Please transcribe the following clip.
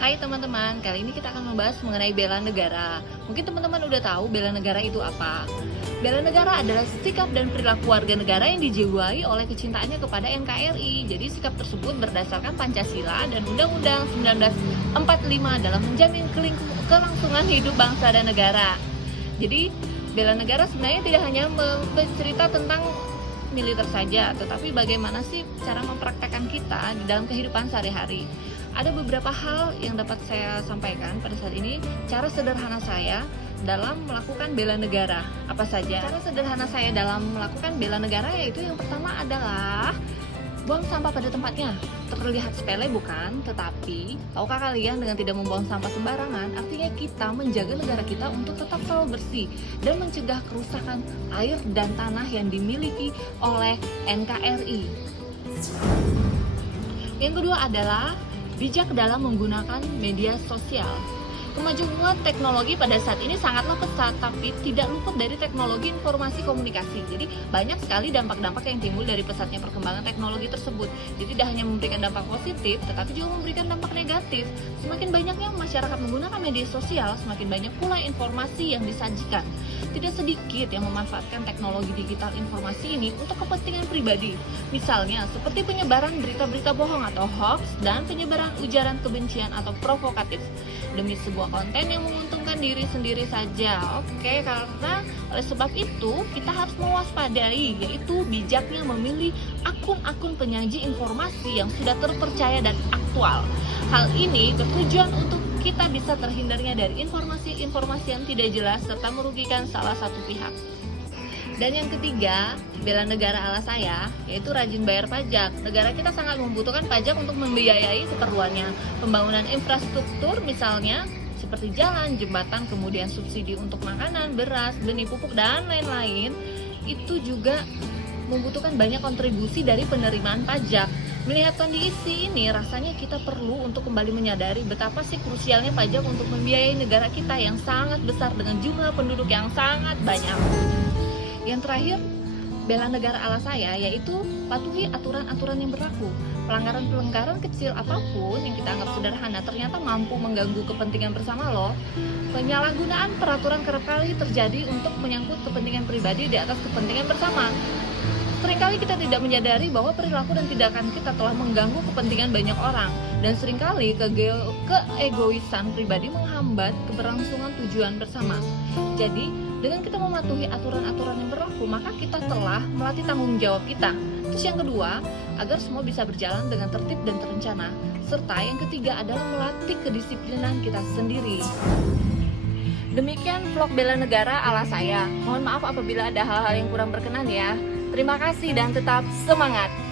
Hai teman-teman, kali ini kita akan membahas mengenai bela negara. Mungkin teman-teman udah tahu bela negara itu apa. Bela negara adalah sikap dan perilaku warga negara yang dijiwai oleh kecintaannya kepada NKRI. Jadi sikap tersebut berdasarkan Pancasila dan Undang-Undang 1945 dalam menjamin kelangsungan hidup bangsa dan negara. Jadi bela negara sebenarnya tidak hanya bercerita tentang militer saja, tetapi bagaimana sih cara mempraktekkan kita di dalam kehidupan sehari-hari. Ada beberapa hal yang dapat saya sampaikan pada saat ini, cara sederhana saya dalam melakukan bela negara. Apa saja? Cara sederhana saya dalam melakukan bela negara yaitu yang pertama adalah buang sampah pada tempatnya. Terlihat sepele bukan? Tetapi, tahukah kalian dengan tidak membuang sampah sembarangan, artinya kita menjaga negara kita untuk tetap selalu bersih dan mencegah kerusakan air dan tanah yang dimiliki oleh NKRI. Yang kedua adalah bijak dalam menggunakan media sosial. Kemajuan teknologi pada saat ini sangatlah pesat, tapi tidak luput dari teknologi informasi komunikasi. Jadi banyak sekali dampak-dampak yang timbul dari pesatnya perkembangan teknologi tersebut. Jadi tidak hanya memberikan dampak positif, tetapi juga memberikan dampak negatif. Semakin banyaknya masyarakat menggunakan media sosial, semakin banyak pula informasi yang disajikan. Tidak sedikit yang memanfaatkan teknologi digital informasi ini untuk kepentingan pribadi. Misalnya, seperti penyebaran berita-berita bohong atau hoax dan penyebaran ujaran kebencian atau provokatif demi sebuah konten yang menguntungkan diri sendiri saja. Oke, karena oleh sebab itu kita harus mewaspadai, yaitu bijaknya memilih akun-akun penyaji informasi yang sudah terpercaya dan aktual. Hal ini bertujuan untuk kita bisa terhindarnya dari informasi-informasi yang tidak jelas serta merugikan salah satu pihak. Dan yang ketiga, bela negara ala saya, yaitu rajin bayar pajak. Negara kita sangat membutuhkan pajak untuk membiayai keperluannya. Pembangunan infrastruktur misalnya, seperti jalan, jembatan, kemudian subsidi untuk makanan, beras, benih pupuk, dan lain-lain, itu juga membutuhkan banyak kontribusi dari penerimaan pajak. Melihat kondisi ini, rasanya kita perlu untuk kembali menyadari betapa sih krusialnya pajak untuk membiayai negara kita yang sangat besar dengan jumlah penduduk yang sangat banyak. Yang terakhir, bela negara ala saya yaitu patuhi aturan-aturan yang berlaku. Pelanggaran-pelanggaran kecil apapun yang kita anggap sederhana ternyata mampu mengganggu kepentingan bersama loh. Penyalahgunaan peraturan kerap kali terjadi untuk menyangkut kepentingan pribadi di atas kepentingan bersama. Seringkali kita tidak menyadari bahwa perilaku dan tindakan kita telah mengganggu kepentingan banyak orang, dan seringkali keegoisan pribadi menghambat keberlangsungan tujuan bersama. Jadi, dengan kita mematuhi aturan-aturan yang berlaku, maka kita telah melatih tanggung jawab kita. Terus yang kedua, agar semua bisa berjalan dengan tertib dan terencana. Serta yang ketiga adalah melatih kedisiplinan kita sendiri. Demikian vlog bela negara ala saya. Mohon maaf apabila ada hal-hal yang kurang berkenan ya. Terima kasih dan tetap semangat!